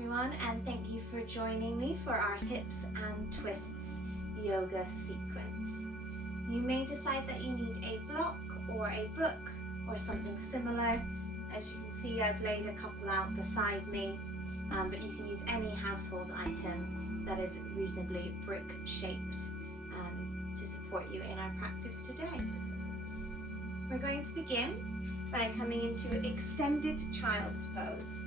everyone, and thank you for joining me for our hips and twists yoga sequence. You may decide that you need a block or a book or something similar. As you can see, I've laid a couple out beside me, but you can use any household item that is reasonably brick shaped to support you in our practice today. We're going to begin by coming into extended child's pose.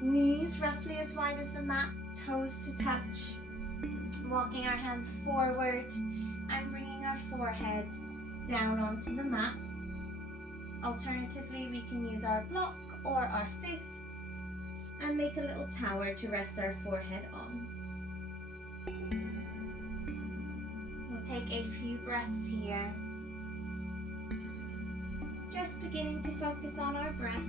Knees roughly as wide as the mat, toes to touch. Walking our hands forward and bringing our forehead down onto the mat. Alternatively, we can use our block or our fists and make a little tower to rest our forehead on. We'll take a few breaths here. Just beginning to focus on our breath.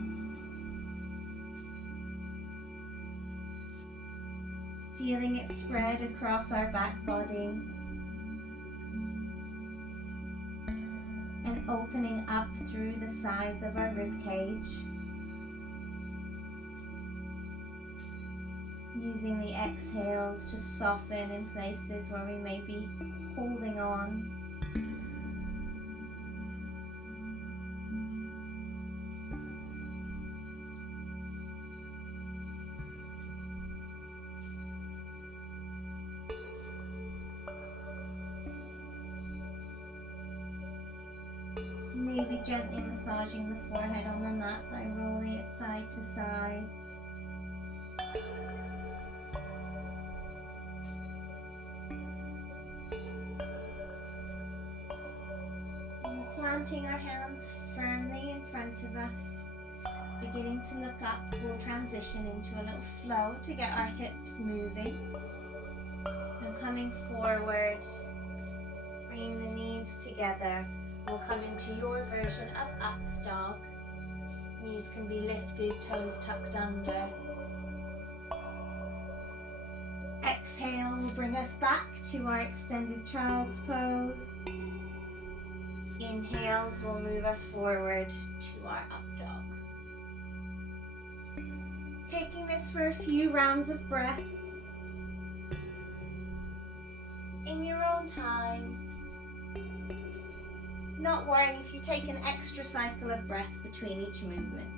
Feeling it spread across our back body. And opening up through the sides of our rib cage. Using the exhales to soften in places where we may be holding on. Maybe gently massaging the forehead on the mat by rolling it side to side. And planting our hands firmly in front of us. Beginning to look up, we'll transition into a little flow to get our hips moving. And coming forward, bringing the knees together. We'll come into your version of up dog. Knees can be lifted, toes tucked under. Exhale will bring us back to our extended child's pose. Inhales will move us forward to our up dog. Taking this for a few rounds of breath. In your own time. Not worrying if you take an extra cycle of breath between each movement.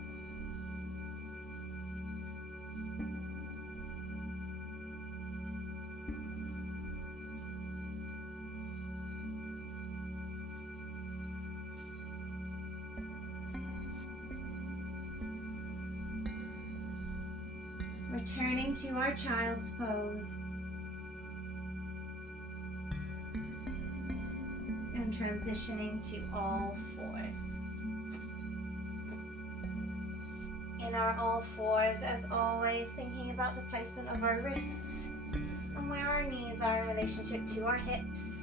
Returning to our child's pose. Transitioning to all fours. In our all fours, as always, thinking about the placement of our wrists and where our knees are in relationship to our hips.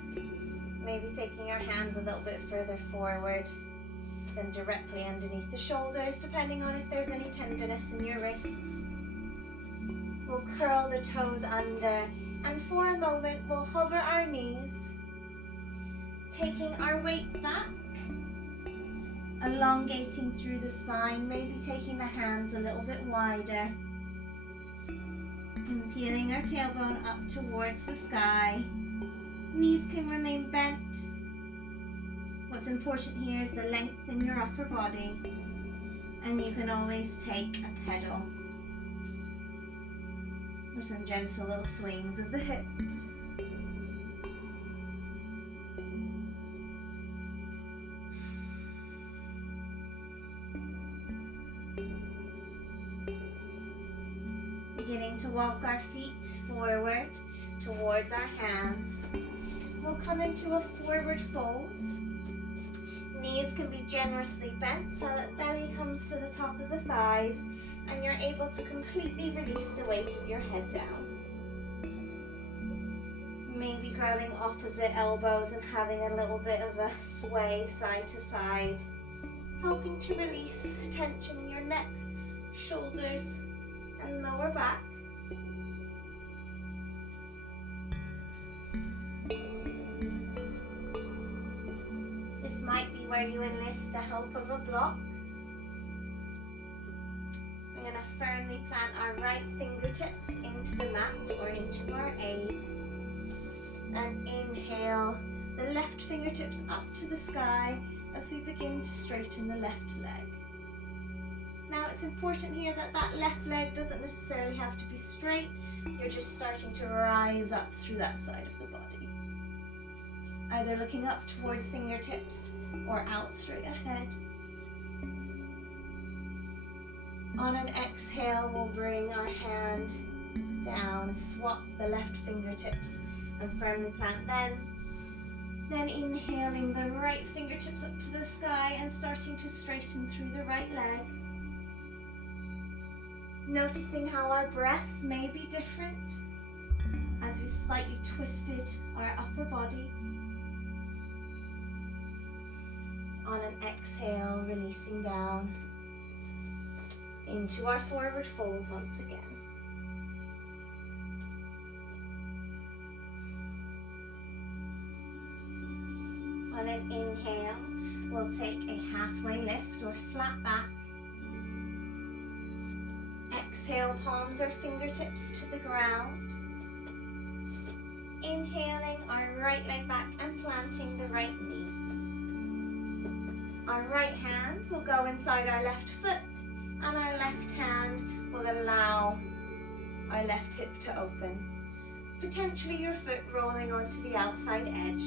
Maybe taking our hands a little bit further forward than directly underneath the shoulders, depending on if there's any tenderness in your wrists. We'll curl the toes under, and for a moment we'll hover our knees, taking our weight back, elongating through the spine, maybe taking the hands a little bit wider, and peeling our tailbone up towards the sky. Knees can remain bent. What's important here is the length in your upper body, and you can always take a pedal or some gentle little swings of the hips. Beginning to walk our feet forward towards our hands. We'll come into a forward fold. Knees can be generously bent so that belly comes to the top of the thighs and you're able to completely release the weight of your head down. Maybe grabbing opposite elbows and having a little bit of a sway side to side, helping to release tension in your neck, shoulders, and lower back. This might be where you enlist the help of a block. We're going to firmly plant our right fingertips into the mat or into our aid. And inhale the left fingertips up to the sky as we begin to straighten the left leg. Now it's important here that that left leg doesn't necessarily have to be straight. You're just starting to rise up through that side of the body. Either looking up towards fingertips or out straight ahead. On an exhale, we'll bring our hand down, swap the left fingertips and firmly plant them. Then inhaling the right fingertips up to the sky and starting to straighten through the right leg. Noticing how our breath may be different as we slightly twisted our upper body. On an exhale, releasing down into our forward fold once again. On an inhale, we'll take a halfway lift or flat back. Exhale, palms or fingertips to the ground. Inhaling our right leg back and planting the right knee. Our right hand will go inside our left foot and our left hand will allow our left hip to open. Potentially your foot rolling onto the outside edge.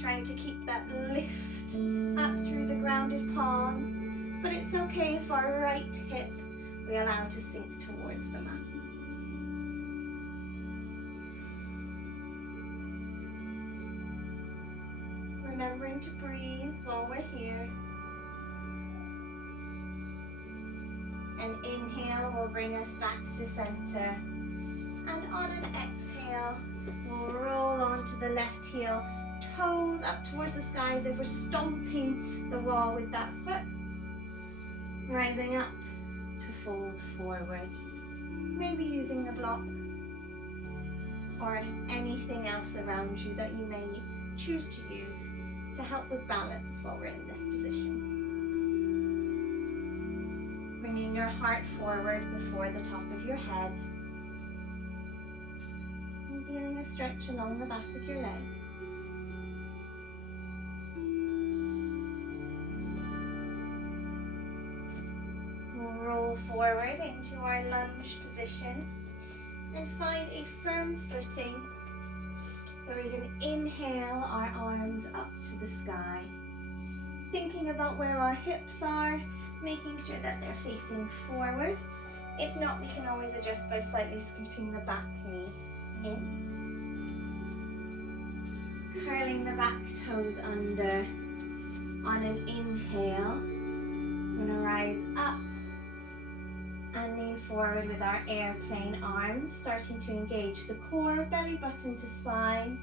Trying to keep that lift up through the grounded palm, but it's okay if our right hip we allow to sink towards the mat. Remembering to breathe while we're here. An inhale will bring us back to center. And on an exhale, we'll roll onto the left heel, toes up towards the sky as if we're stomping the wall with that foot. Rising up to fold forward. Maybe using the block or anything else around you that you may choose to use to help with balance while we're in this position. Bringing your heart forward before the top of your head. And feeling a stretch along the back of your leg. We'll roll forward into our lunge position and find a firm footing. So we can inhale our arms up to the sky. Thinking about where our hips are, making sure that they're facing forward. If not, we can always adjust by slightly scooting the back knee in. Curling the back toes under. On an inhale, we're gonna rise up and lean forward with our airplane arms, starting to engage the core, belly button to spine.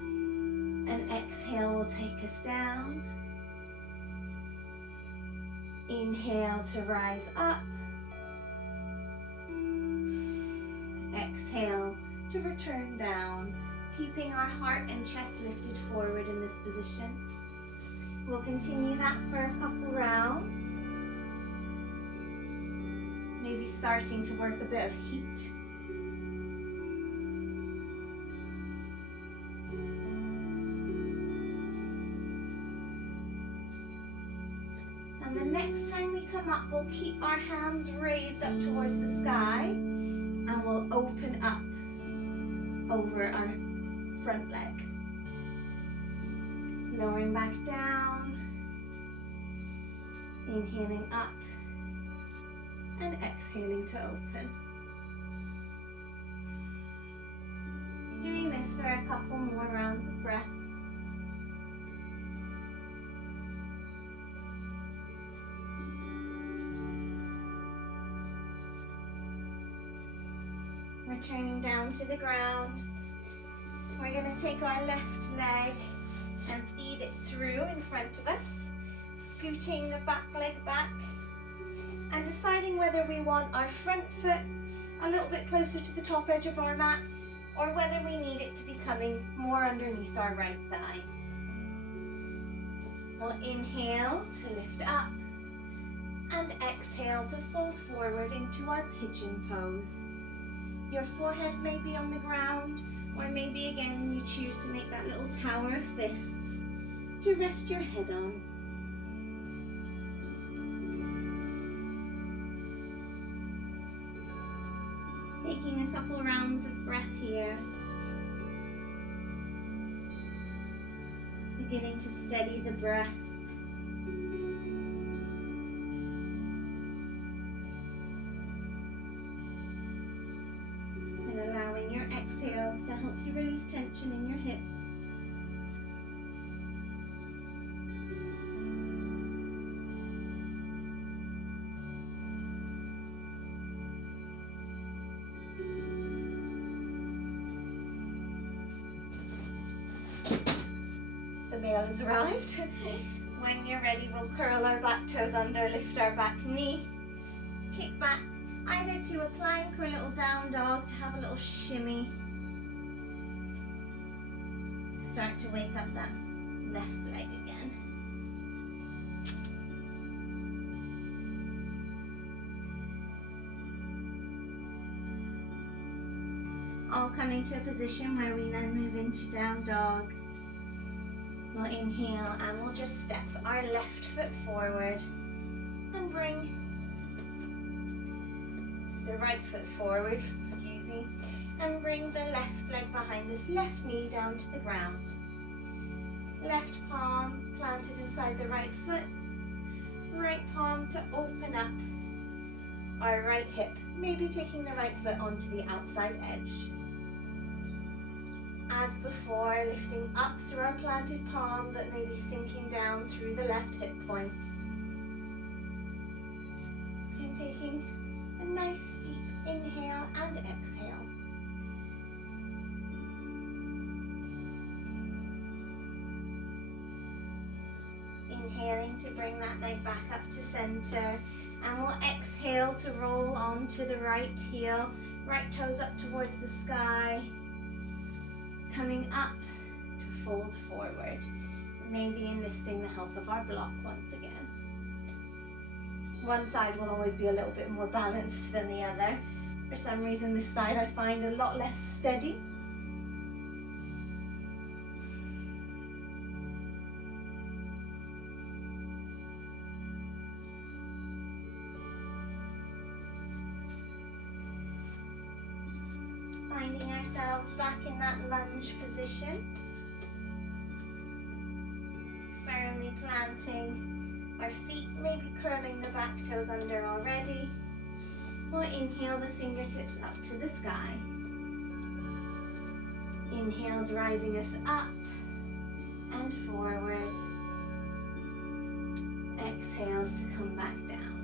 An exhale will take us down. Inhale to rise up. Exhale to return down, keeping our heart and chest lifted forward in this position. We'll continue that for a couple rounds. Maybe starting to work a bit of heat. And the next time we come up, we'll keep our hands raised up towards the sky and we'll open up over our front leg. Lowering back down, inhaling up and exhaling to open. Doing this for a couple more rounds of breath. Returning down to the ground. We're going to take our left leg and feed it through in front of us, scooting the back leg back and deciding whether we want our front foot a little bit closer to the top edge of our mat or whether we need it to be coming more underneath our right thigh. We'll inhale to lift up And exhale to fold forward into our pigeon pose. Your forehead may be on the ground, or maybe again you choose to make that little tower of fists to rest your head on. Taking a couple rounds of breath here. Beginning to steady the breath. And allowing your exhales to help you release tension in your hips. Meal has arrived. When you're ready, we'll curl our back toes under, lift our back knee, kick back either to a plank or a little down dog to have a little shimmy. Start to wake up that left leg again. All coming to a position where we then move into down dog. We'll inhale and we'll just step our left foot forward and bring the right foot forward, and bring the left leg behind us, left knee down to the ground. Left palm planted inside the right foot, right palm to open up our right hip, maybe taking the right foot onto the outside edge. As before, lifting up through our planted palm, but maybe sinking down through the left hip point. And taking a nice deep inhale and exhale. Inhaling to bring that leg back up to center. And we'll exhale to roll onto the right heel, right toes up towards the sky. Coming up to fold forward, maybe enlisting the help of our block once again. One side will always be a little bit more balanced than the other. For some reason this side I find a lot less steady. Finding ourselves back in that lunge position. Firmly planting our feet, maybe curling the back toes under already. We'll inhale the fingertips up to the sky. Inhales rising us up and forward. Exhales to come back down.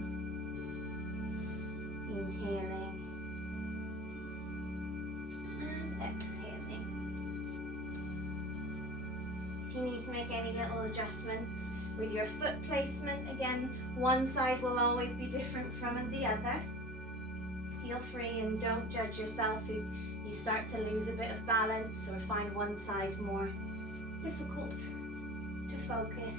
Inhaling. Exhaling. If you need to make any little adjustments with your foot placement, again, one side will always be different from the other. Feel free and don't judge yourself if you start to lose a bit of balance or find one side more difficult to focus.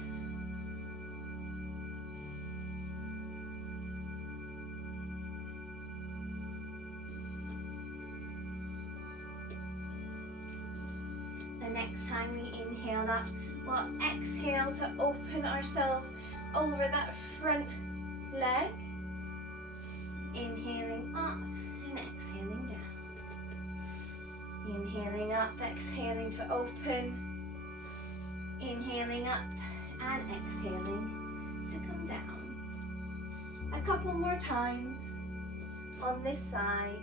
The next time we inhale up, we'll exhale to open ourselves over that front leg. Inhaling up and exhaling down. Inhaling up, exhaling to open. Inhaling up and exhaling to come down. A couple more times on this side.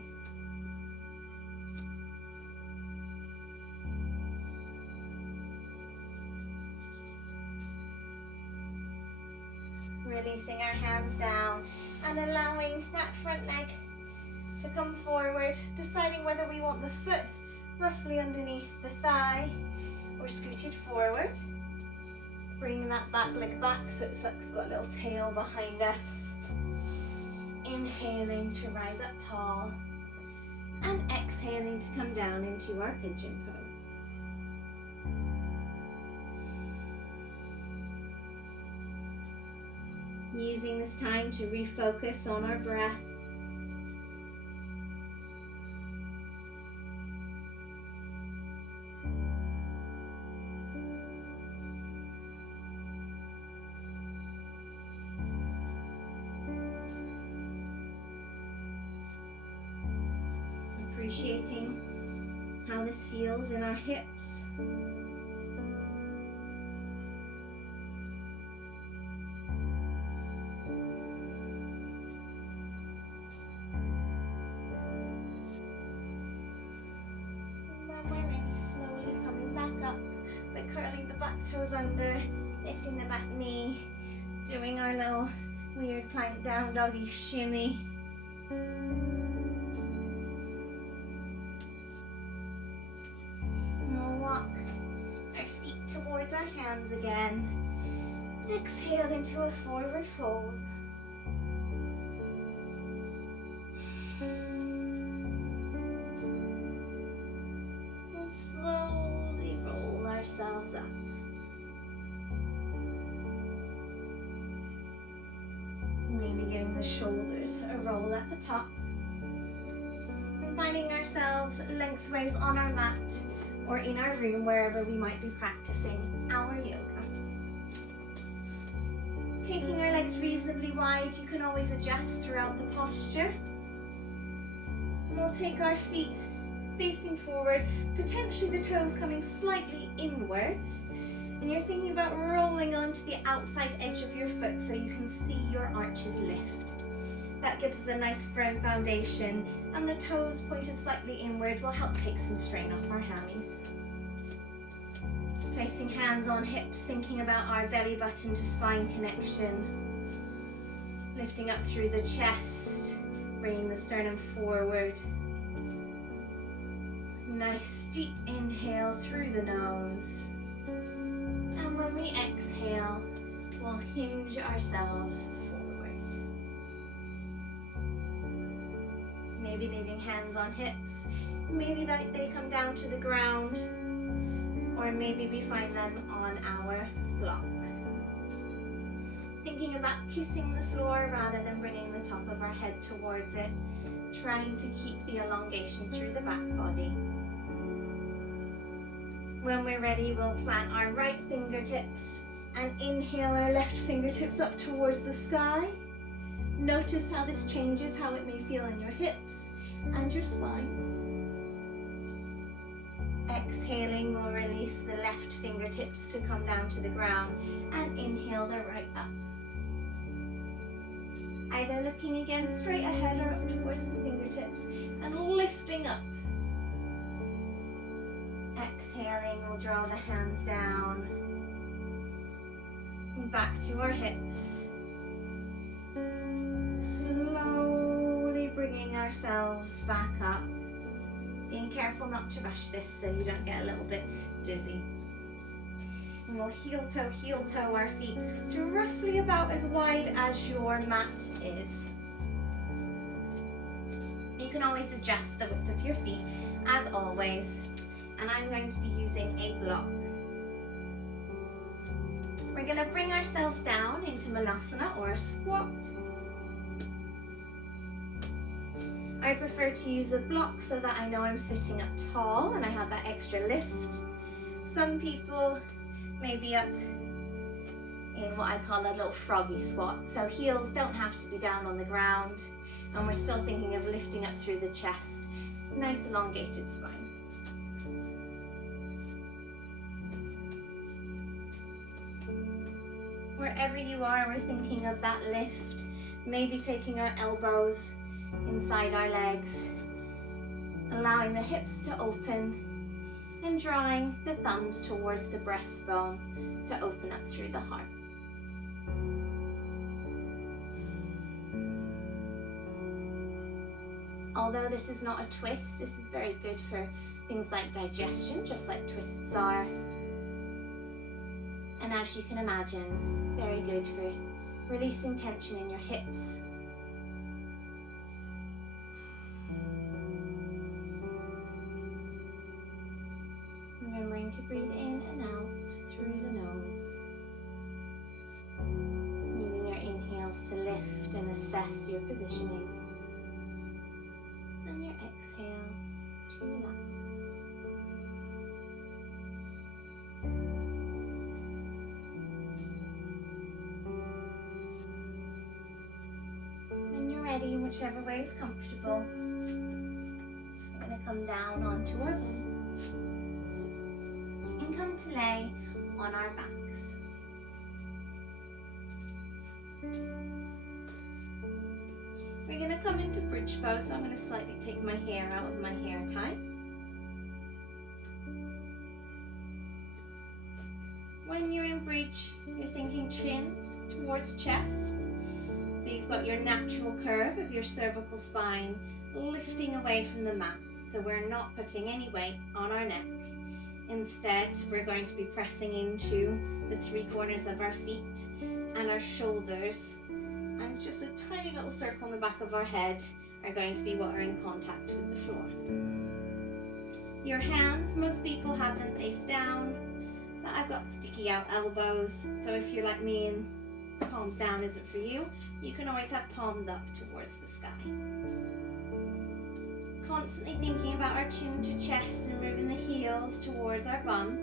Releasing our hands down and allowing that front leg to come forward, deciding whether we want the foot roughly underneath the thigh or scooted forward. Bringing that back leg back so it's like we've got a little tail behind us. Inhaling to rise up tall and exhaling to come down into our pigeon pose. Using this time to refocus on our breath. Appreciating how this feels in our hips. And when we're ready, slowly coming back up, we're curling the back toes under, lifting the back knee, doing our little weird plank down doggy shimmy. Walk our feet towards our hands again. Exhale into a forward fold. And slowly roll ourselves up. Maybe giving the shoulders a roll at the top. And finding ourselves lengthways on our mat or in our room, wherever we might be practicing our yoga. Taking our legs reasonably wide, you can always adjust throughout the posture. And we'll take our feet facing forward, potentially the toes coming slightly inwards. And you're thinking about rolling onto the outside edge of your foot so you can see your arches lift. That gives us a nice firm foundation, and the toes pointed slightly inward will help take some strain off our hammies. Placing hands on hips, thinking about our belly button to spine connection. Lifting up through the chest, bringing the sternum forward. Nice deep inhale through the nose. And when we exhale, we'll hinge ourselves forward. Maybe leaving hands on hips, maybe that they come down to the ground, or maybe we find them on our block. Thinking about kissing the floor rather than bringing the top of our head towards it, trying to keep the elongation through the back body. When we're ready, we'll plant our right fingertips and inhale our left fingertips up towards the sky. Notice how this changes, how it may feel in your hips and your spine. Exhaling, we'll release the left fingertips to come down to the ground and inhale the right up. Either looking again straight ahead or up towards the fingertips and lifting up. Exhaling, we'll draw the hands down. Back to our hips. Slowly bringing ourselves back up. Being careful not to rush this so you don't get a little bit dizzy. And we'll heel toe our feet to roughly about as wide as your mat is. You can always adjust the width of your feet as always. And I'm going to be using a block. We're going to bring ourselves down into Malasana or a squat. I prefer to use a block so that I know I'm sitting up tall and I have that extra lift. Some people may be up in what I call a little froggy squat, so heels don't have to be down on the ground, and we're still thinking of lifting up through the chest. Nice elongated spine. Wherever you are, we're thinking of that lift, maybe taking our elbows inside our legs, allowing the hips to open and drawing the thumbs towards the breastbone to open up through the heart. Although this is not a twist, this is very good for things like digestion, just like twists are. And as you can imagine, very good for releasing tension in your hips. Remembering to breathe in and out through the nose. Using your inhales assess your positioning. And your exhales to relax. When you're ready, whichever way is comfortable, we're going to come down onto our belly and come to lay on our backs. We're going to come into bridge pose, so I'm going to slightly take my hair out of my hair tie. When you're in bridge, you're thinking chin towards chest. So you've got your natural curve of your cervical spine lifting away from the mat. So we're not putting any weight on our neck. Instead, we're going to be pressing into the three corners of our feet and our shoulders, and just a tiny little circle in the back of our head are going to be what are in contact with the floor. Your hands, most people have them face down, but I've got sticky out elbows, so if you're like me and palms down isn't for you, you can always have palms up towards the sky. Constantly thinking about our chin to chest and moving the heels towards our bum.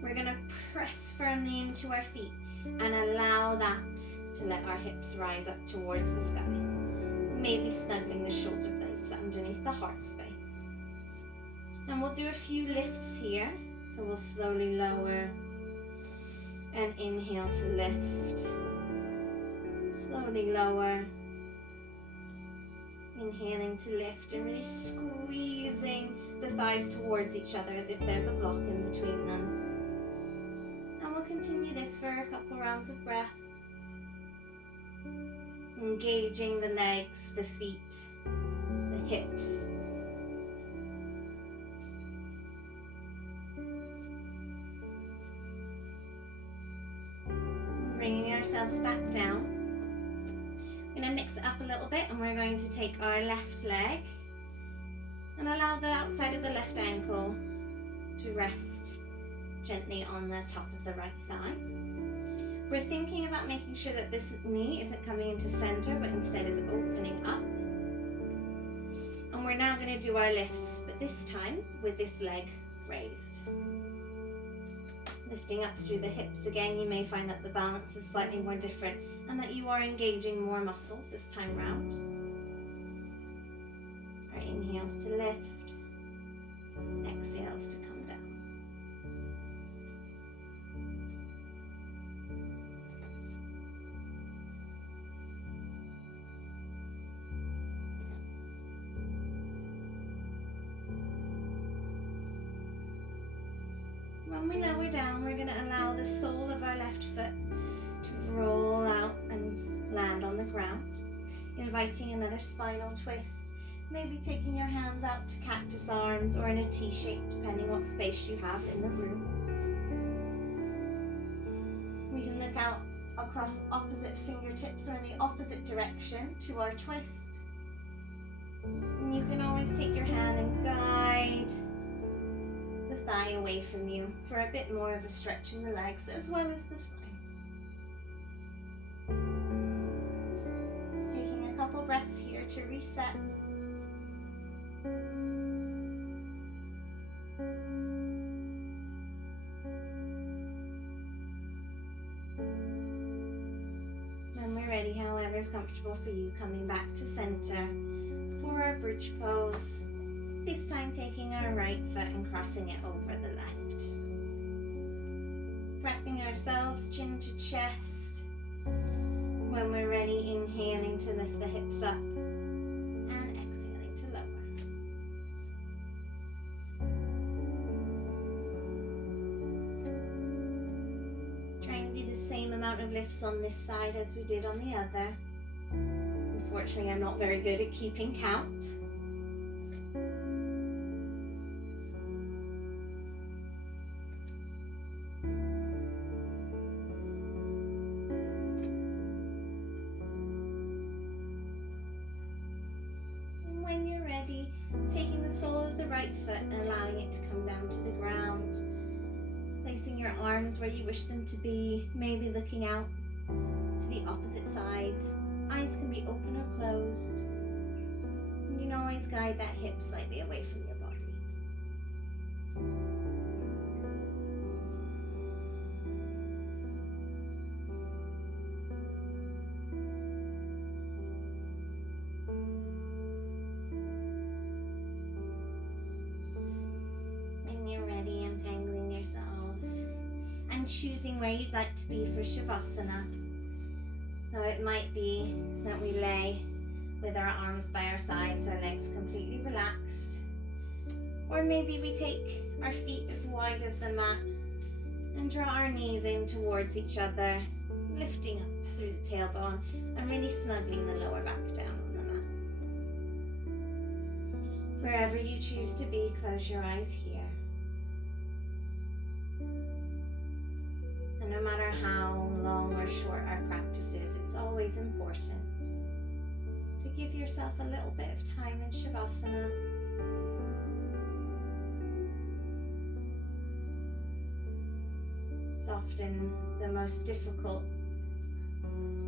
We're going to press firmly into our feet and allow that to let our hips rise up towards the sky. Maybe snuggling the shoulder blades underneath the heart space. And we'll do a few lifts here. So we'll slowly lower and inhale to lift. Slowly lower. Inhaling to lift and really squeezing the thighs towards each other as if there's a block in between them. And we'll continue this for a couple rounds of breath. Engaging the legs, the feet, the hips. Bringing ourselves back down. We're going to mix it up a little bit, and we're going to take our left leg and allow the outside of the left ankle to rest gently on the top of the right thigh. We're thinking about making sure that this knee isn't coming into center, but instead is opening up. And we're now going to do our lifts, but this time with this leg raised. Lifting up through the hips again, you may find that the balance is slightly more different and that you are engaging more muscles this time round. Our inhales to lift, exhales to come down. When we lower down, we're going to allow the sole of our left foot to roll out and land on the ground, inviting another spinal twist, maybe taking your hands out to cactus arms or in a T shape, depending what space you have in the room. We can look out across opposite fingertips or in the opposite direction to our twist. And you can always take your hand and guide the thigh away from you for a bit more of a stretch in the legs as well as the spine. Taking a couple breaths here to reset. When we're ready, however is comfortable for you, coming back to center for our bridge pose. This time taking our right foot and crossing it over the left. Wrapping ourselves chin to chest. When we're ready, inhaling to lift the hips up and exhaling to lower. Trying to do the same amount of lifts on this side as we did on the other. Unfortunately, I'm not very good at keeping count. Taking the sole of the right foot and allowing it to come down to the ground. Placing your arms where you wish them to be, maybe looking out to the opposite side Eyes can be open or closed. You can always guide that hip slightly away from your body. When you're ready, untangling yourselves and choosing where you'd like to be for Shavasana. Now it might be that we lay with our arms by our sides, our legs completely relaxed. Or maybe we take our feet as wide as the mat and draw our knees in towards each other, lifting up through the tailbone and really snuggling the lower back down on the mat. Wherever you choose to be, close your eyes here. And no matter how long or short our practice is, it's always important to give yourself a little bit of time in Shavasana. It's often the most difficult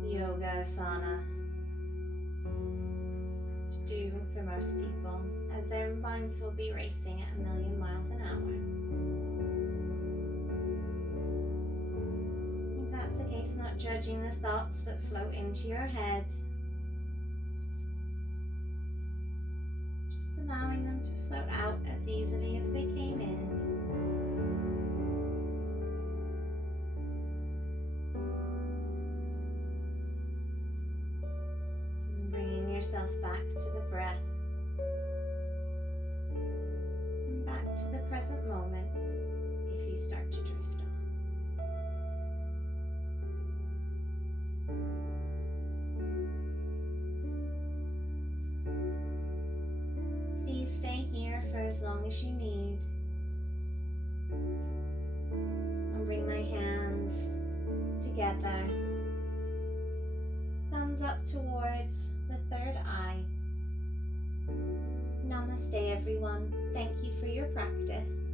yoga asana to do for most people, as their minds will be racing at 1,000,000 miles an hour. If that's the case, not judging the thoughts that float into your head, just allowing them to float out as easily as they came in. And bringing yourself back to the breath and back to the present moment if you start to drift off. Please stay here for as long as you need. I'll bring my hands together, thumbs up towards the third eye. Namaste, everyone. Thank you for your practice.